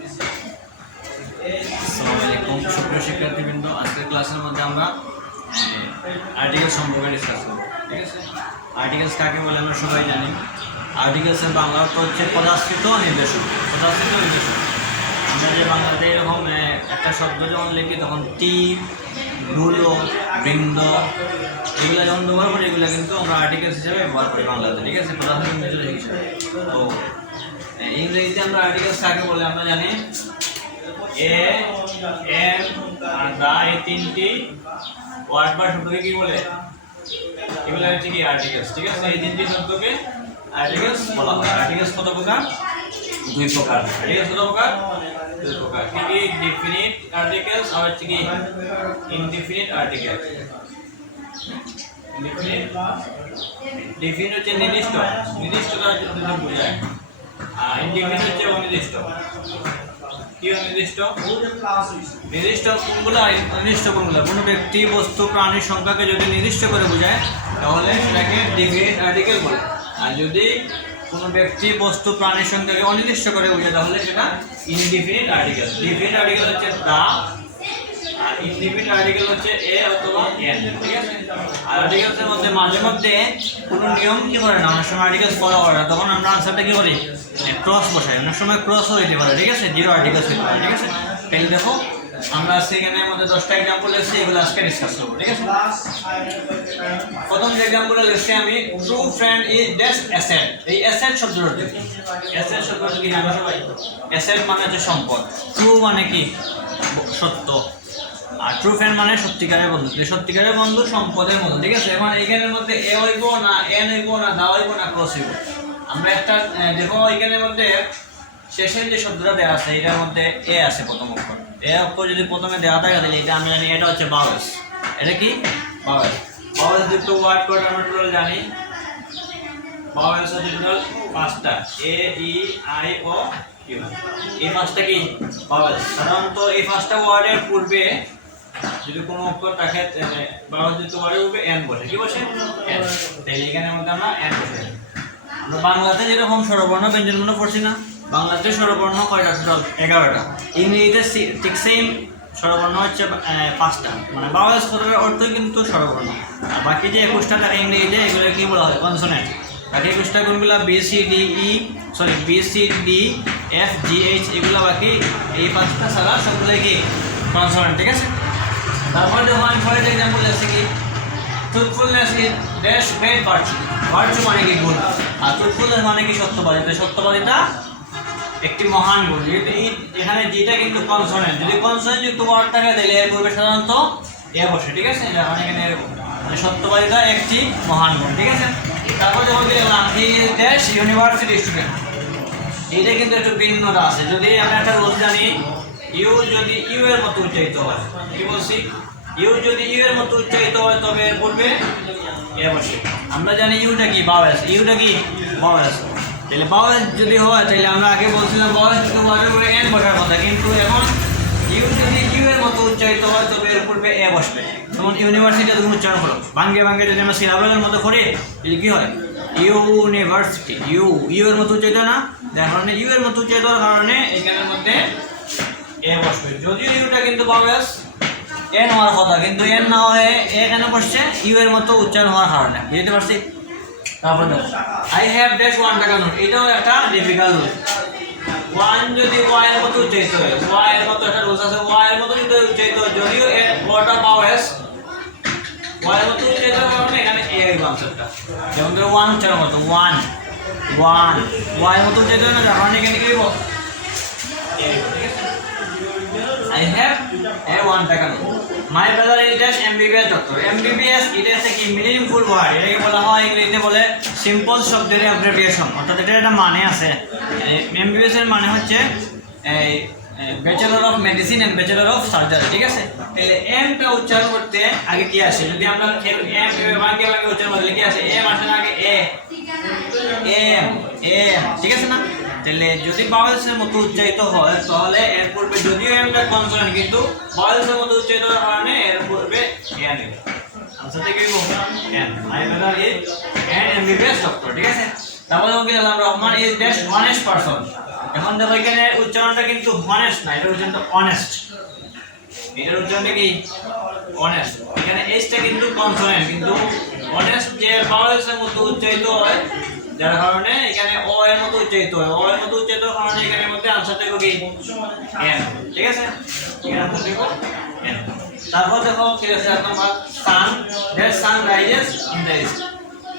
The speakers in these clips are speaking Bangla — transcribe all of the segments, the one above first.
আসসালামু আলাইকুম সুপ্রিয় শিক্ষার্থীবৃন্দ, আজকের ক্লাসের মধ্যে আমরা আর্টিকেল সম্পর্কে ডিসকাস করব। ঠিক আছে, আর্টিকেলস কাকে বলে আমরা সবাই জানি। আর্টিকেলসের বাংলা অর্থ হচ্ছে পদাশ্রিত নির্দেশক। পদাশ্রিত নির্দেশক আমরা যে বাংলাতে এরকম একটা শব্দ যখন লিখি তখন টি, গুলো, বৃন্দ এগুলো যখন ব্যবহার করি, এগুলো কিন্তু আমরা আর্টিকেলস হিসেবে ব্যবহার করি বাংলাতে। ঠিক আছে, পদাশ্রিত নির্দেশক হিসেবে। তো ইংরেজিতে আমরা আর্টিকেলস কাকে বলে আমরা জানি এ, এম আর দা, এই তিনটি ওয়ার্ড বা শব্দকে কি বলে? এগুলো হচ্ছে কি আর্টিকেলস। ঠিক আছে, এই তিনটি শব্দকে আর্টিকেলস বলা হয়। আর্টিকেলস কত প্রকার? দুই প্রকার। আর্টিকেলস কত প্রকার? দুই প্রকার। কি কি? ডেফিনিট আর্টিকেলস আর হচ্ছে কি ইনডেফিনিট আর্টিকেল। ডেফিনিট হচ্ছে নির্দিষ্ট, নির্দিষ্টতা বোঝায়। আর ইনডেফিনিট হচ্ছে অনির্দিষ্ট। কি অনির্দিষ্ট? নির্দিষ্ট কোনগুলো? অনির্দিষ্ট কোনগুলো? কোনো ব্যক্তি, বস্তু, প্রাণীর সংখ্যাকে যদি নির্দিষ্ট করে বোঝায় তাহলে সেটাকে ডেফিনিট আর্টিকেল বলে। আর যদি কোনো ব্যক্তি, বস্তু, প্রাণীর সংখ্যাকে অনির্দিষ্ট করে বোঝায় তাহলে সেটা ইনডেফিনিট আর্টিকেল। ডেফিনিট আর্টিকেল হচ্ছে দা, আর ইনডেফিনিট আর্টিকেল হচ্ছে এ অথবা এন। ঠিক আছে, আর আর্টিকেলসের মধ্যে মাঝে মধ্যে কোনো নিয়ম কি করে না, অনেক সময় আর্টিকেলস ফলো করে না, তখন আমরা আনসারটা কি করি? ক্রস বসাই। অনেক সময় ক্রসও হইতে পারে। ঠিক আছে, জিরো আর্টিকেলস হইতে পারে। ঠিক আছে, তাহলে দেখো আমরা সেখানের মধ্যে 10টা এক্সাম্পল লিখছি, এগুলো আজকে ডিসকাস করব। ঠিক আছে, প্রথম যে এক্সাম্পলটা লিখছি আমি, true friend is dash asset. এই অ্যাসেট শব্দটার অর্থ কি? অ্যাসেট শব্দটা কি জানো সবাই? অ্যাসেট মানে হচ্ছে সম্পদ। ট্রু মানে কি? সত্য। আর ট্রু ফ্রেন্ড মানে সত্যিকারের বন্ধু। সত্যিকারের বন্ধু সম্পদের মতো। ঠিক আছে, এখন এখানের মধ্যে এ হইব না, এন হইব না, দা হইব না, ক্রস হইব। আমরা একটা দেখো এখানের মধ্যে শেষের যে শব্দটা দেওয়া আছে এটার মধ্যে এ আছে প্রথম অক্ষর। এ অক্ষর যদি প্রথমে দেওয়া থাকে তাহলে এটা আমরা জানি এটা হচ্ছে ভাওয়েলস। এটা কি? ভাওয়েলস। ভাওয়েলস যুক্ত ওয়ার্ড কোড আমরা টোটাল জানি। ভাওয়েলস হচ্ছে টোটাল 5টা, এ, ই, আই, ও, ইউ। এই 5টা কি ভাওয়েলস। সাধারণত এই 5টা ওয়ার্ডের পূর্বে যদি কোনো অক্ষর থাকে ভাওয়েলস যুক্ত ওয়ার্ডের পূর্বে এন বসে। কি বসে? এন। তাহলে এখানের মধ্যে আমরা এন বসে। আমরা বাংলাতে যেরকম স্বরবর্ণ ব্যঞ্জনবর্ণ পড়ছি না, বাংলাতে স্বরবর্ণ কয়টা? টোটাল 11টা। ইংরেজিতে ঠিক সেম স্বরবর্ণ হচ্ছে 5টা। মানে ভাওয়েলস কথার অর্থই কিন্তু স্বরবর্ণ। আর বাকি যে 21টা থাকে ইংরেজিতে এগুলো কি বলা হয়? কনসোনেন্ট। বাকি 21টা কোনগুলো? B, C, D, E, sorry B, C, D, F, G, H এগুলো বাকি। এই 5টা ছাড়া সবগুলো কি কনসোনেন্ট। ঠিক আছে, তারপরে যখন আমি ফরের এক্সাম্পল আছে কি, truthfulness is dash great virtue. Virtue মানে কি? গুণ। আর ট্রুথফুলনেস মানে কি? সত্যবাদিতা। সত্যবাদিতা একটি মহান গুণ। যেহেতু এখানে যেটা কিন্তু কনসোনেন্ট, যদি কনসোনেন্ট যুক্ত ওয়ার্ড থাকে তাহলে এর পূর্বে সাধারণত এ বসে। ঠিক আছে, যেমন এখানে মানে সত্যবাদিতা একটি মহান গুণ। ঠিক আছে, তারপর যখন দেখলাম he is dash university student, এইটা কিন্তু একটু ভিন্নতা আছে। যদি আমরা একটা রোল জানি, ইউ যদি ইউ এর মতো উচ্চারিত হয়, কি বলছি? ইউ যদি ইউ এর মতো উচ্চারিত হয় তবে এর পূর্বে এ বসে। আমরা জানি ইউটা কি? ভাওয়েলস। ইউটা কি? ভাওয়েলস। তাহলে ভাওয়েলস যদি হয় তাহলে আমরা আগে বলছিলাম ভাওয়েলস যুক্ত ওয়ার্ডের পূর্বে এন বসার কথা, কিন্তু এখন ইউ যদি ইউ এর মতো উচ্চারিত হয় তবে এর পূর্বে এ বসবে। যেমন ইউনিভার্সিটি তুমি উচ্চারণ করো, ভাঙ্গে ভাঙ্গে যদি আমরা সিলাবেলের মতো করি তাহলে কি হয়? ইউনিভার্সিটি। ইউ ইউ এর মতো উচ্চারিত না, যার কারণে ইউ এর মতো উচ্চারিত হওয়ার কারণে এখানের মধ্যে এ বসবে। যদিও ইউটা কিন্তু ভাওয়েলস এন হওয়ার কথা, কিন্তু এন না হয়ে এখানে বসছে ইউ এর মতো উচ্চারণ হওয়ার কারণে। বুঝতে পারছি? তারপর দেখো আই হ্যাভ ড্যাশ 1 টাকা নোট। এটাও একটা ডিফিকাল্ট রুল। ওয়ান যদি ওয়াই এর মতো উচ্চারিত হয়, ওয়াই এর মতো একটা রুল আছে, ওয়াই এর মতো যদি উচ্চারিত হয়, যদিও এর ওয়াটা ভাওয়েলস ওয়াই এর মতো উচ্চারিত হওয়ার কারণে এখানে এ এর আনসারটা। যেমন ধরো ওয়ান উচ্চারণ করতো, ওয়ান ওয়ান ওয়াই এর মতো উচ্চারিত হয় না, যার কারণে এখানে কি লিখব? I have a 1 টাকা note. My brother is dash MBBS doctor. MBBS এটা হচ্ছে কি? Meaningful word. এটাকে বলা হয় ইংরেজিতে বলে সিম্পল শব্দের অ্যাব্রিভিয়েশন, অর্থাৎ এটা একটা মানে আছে। MBBS এর মানে হচ্ছে এই bachelor of medicine and bachelor of surgery. ঠিক আছে, তাহলে এমটা উচ্চারণ করতে আগে কি আসে? যদি আমরা এম ভাগে ভাগে উচ্চারণ করলে কি আসে? এম আসে না আগে? এ, এম, এম। ঠিক আছে না? তাহলে যদি ভাওয়েলসের মতো উচ্চারিত হয় তাহলে এর পূর্বে যদিও এমটা কনসোনেন্ট কিন্তু ভাওয়েলসের মতো উচ্চারিত হওয়ার কারণে এর পূর্বে এন হবে। আনসার থেকে কি হবে? N. My brother is an MBBS doctor. ঠিক আছে, তারপরে কি বললাম? Rahman is dash honest person. এখন দেখো এখানে উচ্চারণটা কিন্তু হনেস্ট না, এটা উচ্চারণটা অনেস্ট। এটার উচ্চারণটা কি অনেস্ট। এখানে এসটা কিন্তু কনসোনেন্ট, কিন্তু অনেস্ট যে ভাওয়েলসের মতো উচ্চারিত হয়, যার কারণে এখানে অ এর মতো উচ্চারিত হয়। অ এর মতো উচ্চারিত হওয়ার কারণে এখানে মধ্যে আনসার দেখো কি এন। ঠিক আছে, এখানে আনসার দেখো এন। তারপর দেখো কি আছে তোমার sun, that sun rises in the east.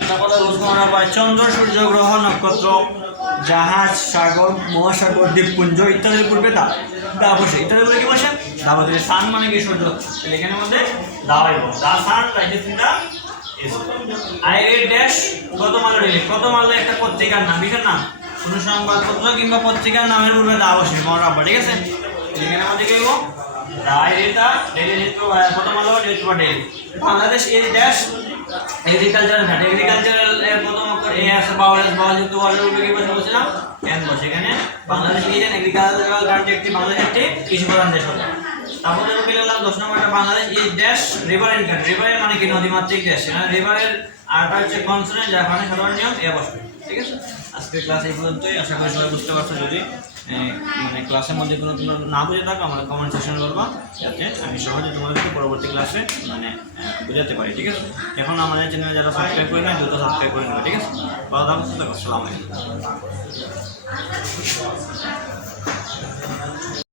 তারপর রোজমরা পায় চন্দ্র, সূর্য, গ্রহ, নক্ষত্র, জাহাজ, সাগর, মহাসাগর, দ্বীপপুঞ্জ ইত্যাদির পূর্বে দা দা বসে। ইত্যাদি বলে কি বসে? দা বসে। সান মানে কি সূর্য, তাহলে এখানে মধ্যে দা হইব। The sun rises in the east. I read dash, কত মাল রিড, কত মালে একটা পত্রিকার নাম, কিসের নাম? কোনো সংবাদপত্র কিংবা পত্রিকার নামের পূর্বে দা বসে, মনে রাখবা। ঠিক আছে, এখানে মধ্যে কি হইব? I read the daily news paper, কত মাল news paper daily. Bangladesh is dash agricultural ঘাট, এগ্রিকালচারাল এর প্রথম অক্ষর এ আছে, বাওয়াল যুক্ত ওয়ার্ডের উপরে কি বসে বলছিলাম? এন বসে। এখানে Bangladesh is an agricultural country, একটি বাংলাদেশ একটি কৃষি প্রধান দেশ হবে। তারপর দেখো কি লিখলাম 10 নম্বরটা, Bangladesh is dash riverine country. Riverine মানে কি নদীমাতৃক দেশ। এখানে রিভারের আরটা হচ্ছে কনসোনেন্ট, যার কারণে সাধারণ নিয়ম এ বসবে। ঠিক আছে, আজকের ক্লাস এই পর্যন্তই। আশা করি সবাই বুঝতে পারছো। যদি মানে ক্লাসের মধ্যে কোনো তোমরা না বুঝে থাকো আমাদের কমেন্ট সেকশনে বলবা, যাতে আমি সহজে তোমাদেরকে পরবর্তী ক্লাসে মানে বুঝাতে পারি। ঠিক আছে, এখন আমাদের চ্যানেলে যারা সাবস্ক্রাইব করে নেয় দ্রুত সাবস্ক্রাইব করে নেবে। ঠিক আছে, ভালো থাকো, সুস্থ থাকো। আসসালামু আলাইকুম।